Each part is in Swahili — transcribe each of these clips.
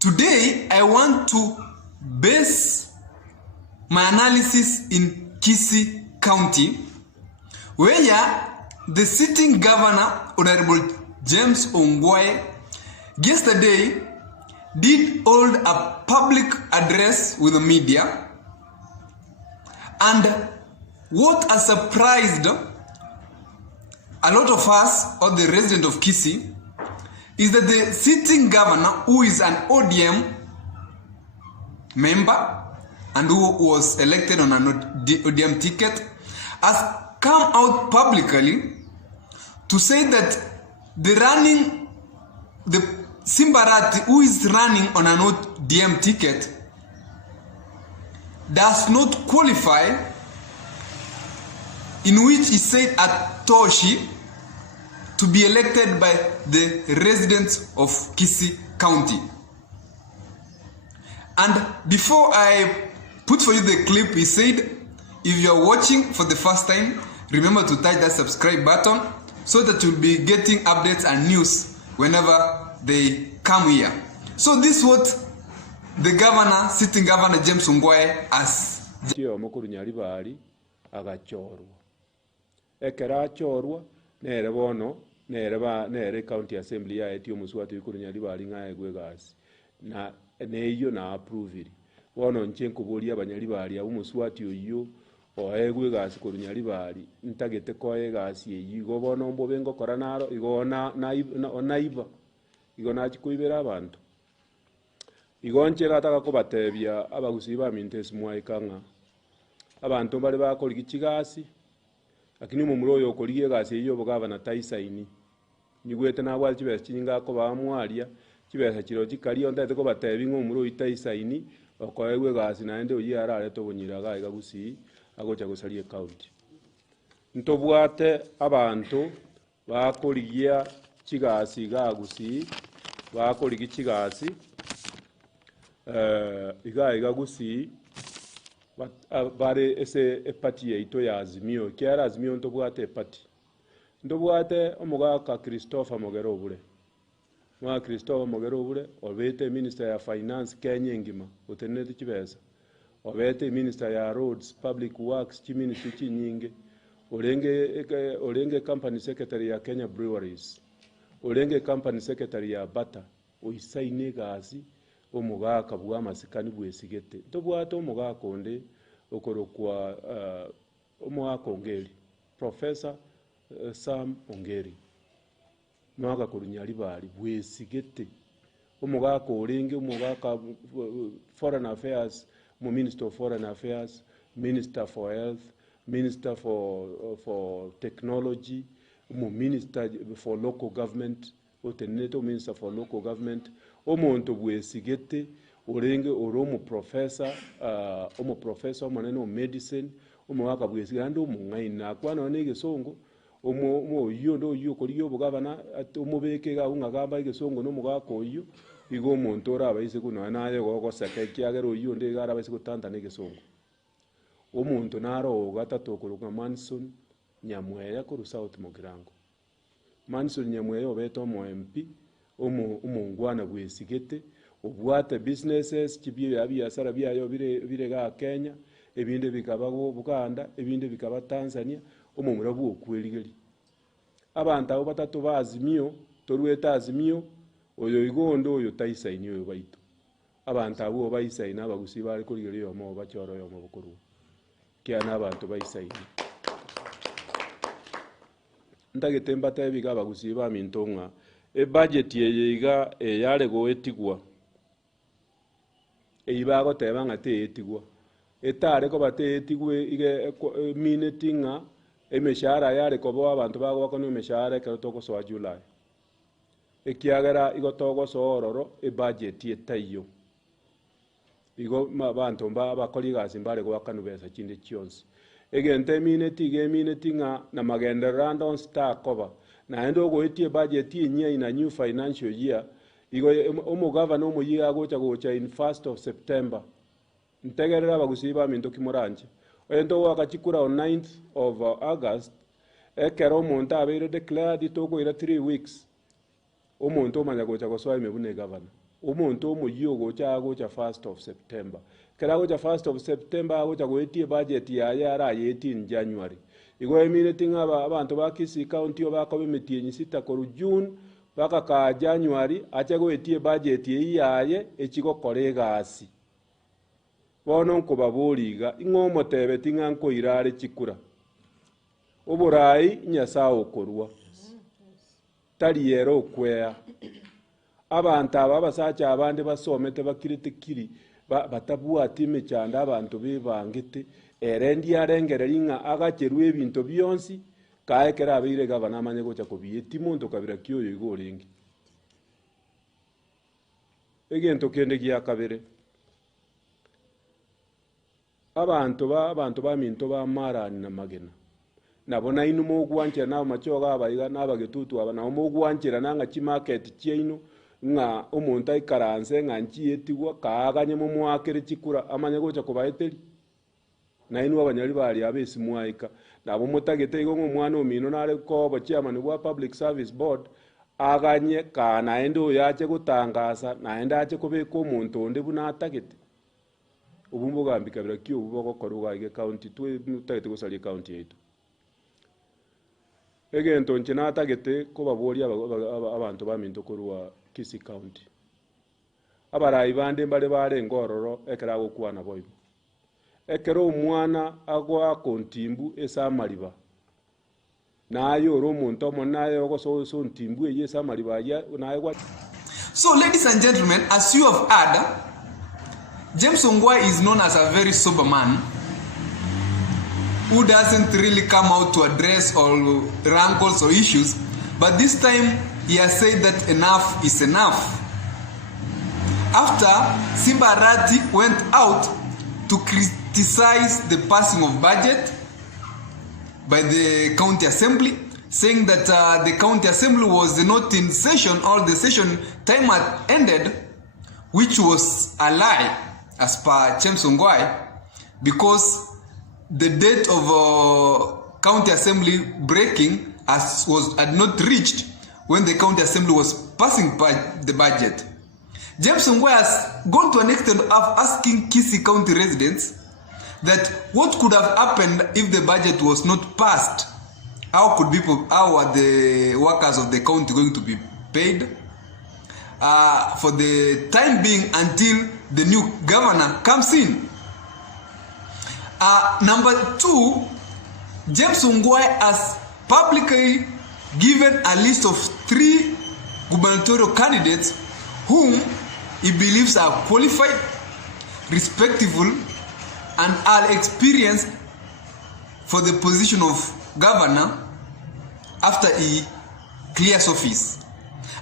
Today, I want to base my analysis in Kisii County, where the sitting governor, Honorable James Ongwae, yesterday did hold a public address with the media. And what has surprised a lot of us, or the resident of Kisii, is that the sitting governor, who is an ODM member and who was elected on an ODM ticket, has come out publicly to say that the Simba Arati, who is running on an ODM ticket, does not qualify, in which he said at Toshi, to be elected by the residents of Kisii County. And before I put for you the clip, he said, if you are watching for the first time, remember to touch that subscribe button so that you'll be getting updates and news whenever they come here. So this is what the governor, sitting governor James Ongwae, has. Nere county assembly ya eti omuswati ikurunyali bali ngaye gwegas na neyo na approve wono nchenko boli abanyali bali omuswati oyo oegwe gas kurunyali bali ntagete koye gas yigo bono mbobe ngokora naro igona naiba igona chikuibera abantu igonche gataka kubatebya abagusiba mintes mwaikanga abantu bali bakora ikigasi lakini mumulo yo koliye gas yiyo bogaba na taisaini nigwete nabwa kibesa kinga ko bamwalia kibesa kiro kikali ondete ko batebi ng'omuro itaisaini okoegwe gasi naende oyi arare to bunyiraga igagusi agocha gusalie county ntobwate abantu bakoligia kigasi gagusi bakoligi kigasi igagusi bare ese epati yeito ya azimio kiara azimio ntobwate epati ndobwate omugaka Christopher Mogero Obure mwa Christopher Mogero Obure obete minister ya finance Kenya ngima utenete kibesa obete minister ya roads public works chi ministry chi nyinge olenge company secretary ya Kenya breweries olenge company secretary ya bata oisaine gasi omugaka bwa masikani bwesigete ndobwate omugaka onde okorokwa omugaka ongeri professor Sam Ongeri mwaka kurunyali bali bwesigete omugaka olenge omugaka foreign affairs mu minister of foreign affairs, minister for health, minister for technology, mu minister for local government, oteneto minister for local government, omuntu bwesigete olenge oromo professor omaneno medicine omugaka bwesigete ando mungaina kwana onege songo omo yondo yokoliyo bugabana omubeke ga ungagamba igesongo no mugako oyo igo omuntu orabaise kuno naye gogosaka kiagero yonde garabaise kutanda negesongo omuntu naro gatatu okuruka Manson Nyamweya ku South Mugirango Manson Nyamweya obeto mo MP omungwana bwesigete obwate businesses kibiye abiyasara byayo bire ga Kenya ebinde bikaba Buganda ebinde bikaba Tanzania omumura bwo kweligeri abantu abo batatu bazimio torweta azimio oyo igondo oyo taisaini oyo baito abantu abo bayisaina abagusiba ari kuligeri yo mo bachoro yo mo bukuru kiana abantu bayisaini ndagetemba tabiga abagusiba mintonga budget yeyiga yale go etigwa eibago tebanga te etigwa etare ko bate etigwe ige minetinga emeshara yale ko bo abantu bago bakono emeshara ke toko so July ekiagera igotogo so ororo budget yetayo igo abantu bakoli gasi mbale go bakanu besa kinde kyonse egente minetinga na magenda random star cover na endo go etie budget yinya ina new financial year igo omugava no muyiga gocha in 1st of September ntegerera bagusiba minto kimoranje endo wakachikura on 9th of August ekero omuntu abere declared itoko ira 3 weeks omuntu omanya gocha goswa imebune governor omonto omoyo gocha 1st of September kera gocha 1st of September gocha goetie budget yaye ara 18 January igo emine tinga abantu ba Kisii County obakobe metienyi sita koru June baka ka January acha goetie budget yaye echigo koregasi bono nkobaboriga ing'omo tebe tinga nko irare chikura oborai nyasao korwa tari yero okwea abantu aba basacha abandi basomete bakiritikiri batabwati emechanda abantu bebangete erendi arengereringa agacherwa ebinto byonsi kaekera abeire gabana amanye gocha kobieti muntu kabira kyoyo igorengi egento kende gia kabere abantu ba minto ba marani na magena nabona inu mogwanchira na machoga abayiga nabagetutu aba na mogwanchira nanga chi market chienu nga omuntu aikaranse nga nchietigwa kaaganye mu mwakere chikura amanye gocha kubaeteri na inu abanyali bali abesi mwaika nabo mutagete igo mwana omino nare ko chairman wa public service board aganye kana endo yache gutangasa na enda ache kubeka omuntu onde buna atagete ubumbo gambika bira kyo uboko koruga ige county tagete gusali county yetu egento nchina atagete ko babori abantu baminto koruwa Kisii County abarayi bande mbale bare ngororo ekera gukwana boyo ekero omwana agwa kontimbu esa mariba nayo omuntu omonayo goso ntimbu eye esa mariba ya nayo gwa. So ladies and gentlemen, as you have heard, James Ongwae is known as a very sober man who doesn't really come out to address all rankles or issues, but this time he has said that enough is enough. After Simba Arati went out to criticize the passing of budget by the county assembly, saying that the county assembly was not in session or the session time had ended, which was a lie as per James Ongwae, because the date of county assembly breaking had not reached when the county assembly was passing the budget. James Ongwae has gone to an extent of asking Kisii County residents that what could have happened if the budget was not passed? How are the workers of the county going to be paid for the time being until the new governor comes in? Number two, James Ongwae has publicly given a list of 3 gubernatorial candidates whom he believes are qualified, respectable, and are experienced for the position of governor after he clears office.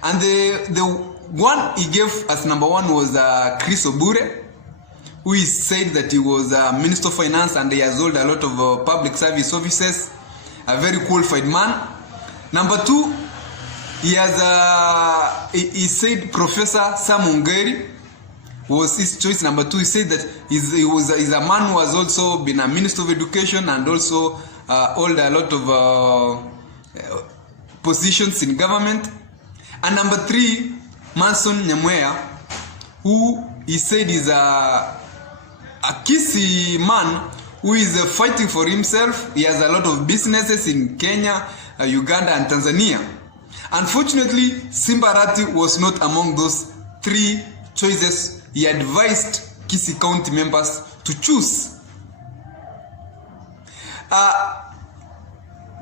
And the one he gave as number 1 was Chris Obure, who is said that he was a Minister of Finance and he has held a lot of public service offices, a very qualified man. Number 2, he has he said Professor Sam Ongeri was his choice. Number 2, he said that he's a man who has also been a Minister of Education and also held a lot of positions in government. And number 3, Manson Nyamweya, who he said is a Kisii man who is fighting for himself. He has a lot of businesses in Kenya, Uganda and Tanzania. Unfortunately, Simba Arati was not among those 3 choices he advised Kisii County members to choose.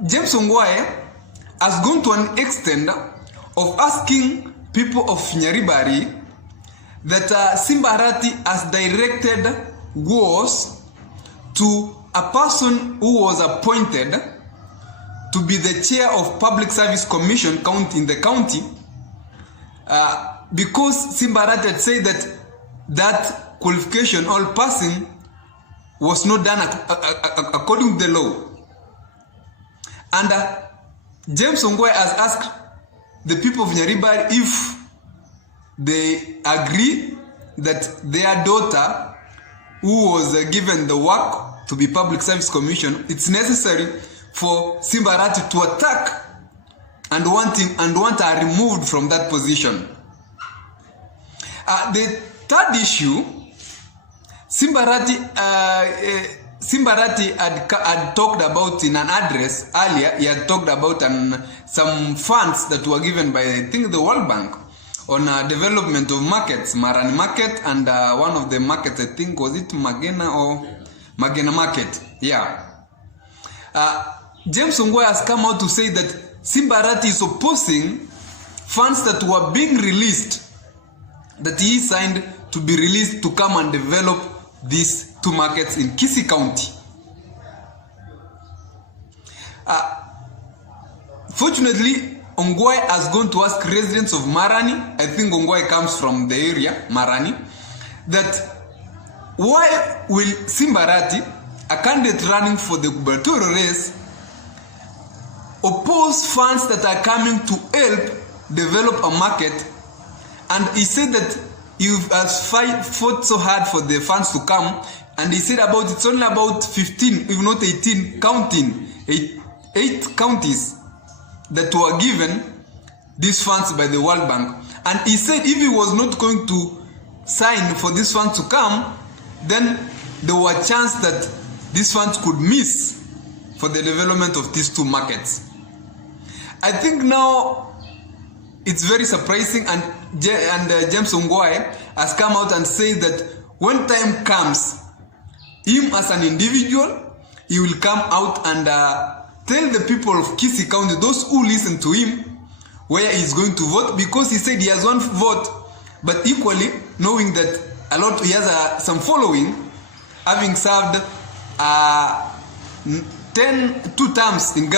James Ongwae has gone to an extent of asking people of Nyaribari that Simba Arati has directed wars to a person who was appointed to be the chair of Public Service Commission in the county, because Simba Arati had said that qualification or passing was not done according to the law. And James Ongwae has asked the people of Nyaribari if they agree that their daughter, who was given the work to be Public Service Commission, it's necessary for Simba Arati to attack and want her removed from that position. The third issue, Simba Arati had talked about in an address earlier. He had talked about some funds that were given by, I think, the World Bank on development of markets, Marani Market, and one of the markets, I think, was it Magena or Magena Market? Yeah. James Ongwae has come out to say that Simba Arati is opposing funds that were being released, that he signed to be released to come and develop these two markets in Kisii County. Fortunately, Ongwae has gone to ask residents of Marani, I think Ongwae comes from the area, Marani, that why will Simba Arati, a candidate running for the gubernatorial race, oppose funds that are coming to help develop a market? And he said that he has fought so hard for the funds to come, and he said about it's only about 15, if not 18, counting, 8 counties that were given these funds by the World Bank. And he said if he was not going to sign for these funds to come, then there were a chance that these funds could miss for the development of these two markets. I think now it's very surprising, and James Ongwae has come out and said that when time comes, him as an individual, he will come out and tell the people of Kisii County, those who listen to him, where he's going to vote, because he said he has one vote, but equally knowing that he has some following, having served 2 terms in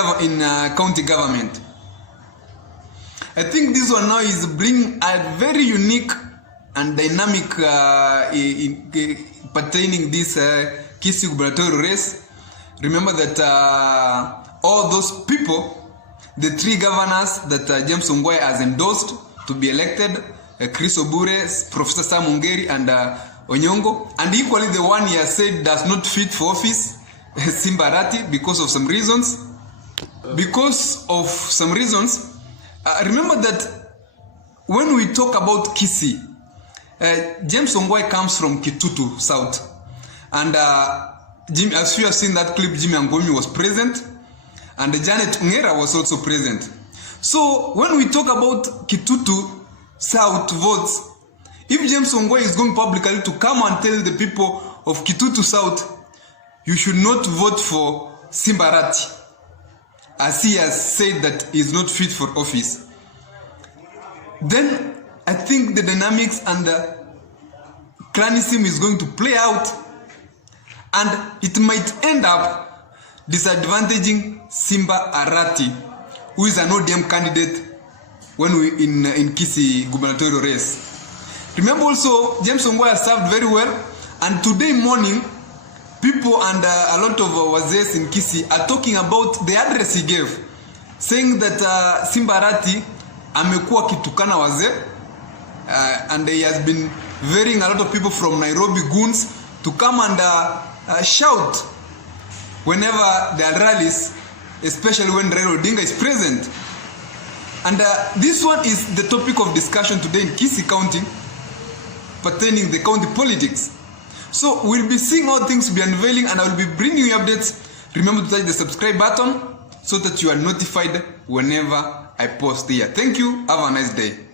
county government. I think this one now is bringing a very unique and dynamic pertaining this Kisii gubernatorial race. Remember that all those people, the 3 governors that James Ongwae has endorsed to be elected, Chris Obure, Professor Sam Ongeri, and Onyongo, and equally the one he has said does not fit for office, Simba Arati, because of some reasons. Remember that when we talk about Kisii, James Ongwae comes from Kitutu South, and as you have seen that clip, Jimmy Angomi was present, and Janet Ungera was also present. So when we talk about Kitutu South votes, if James Ongwae is going publicly to come and tell the people of Kitutu South, you should not vote for Simba Arati, as he has said that he is not fit for office, then I think the dynamics and the clanism is going to play out, and it might end up disadvantaging Simba Arati, who is an ODM candidate when we in Kisii gubernatorial race. Remember also, James Ongwae has served very well, and today morning, people and a lot of wazes in Kisii are talking about the address he gave, saying that Simba Arati amekuwa kitukana wazee, and he has been varying a lot of people from Nairobi goons to come and shout whenever there are rallies, especially when Raila Odinga is present. And this one is the topic of discussion today in Kisii County, pertaining the county politics. So we'll be seeing all things be unveiling, and I will be bringing you updates. Remember to touch the subscribe button so that you are notified whenever I post here. Thank you. Have a nice day.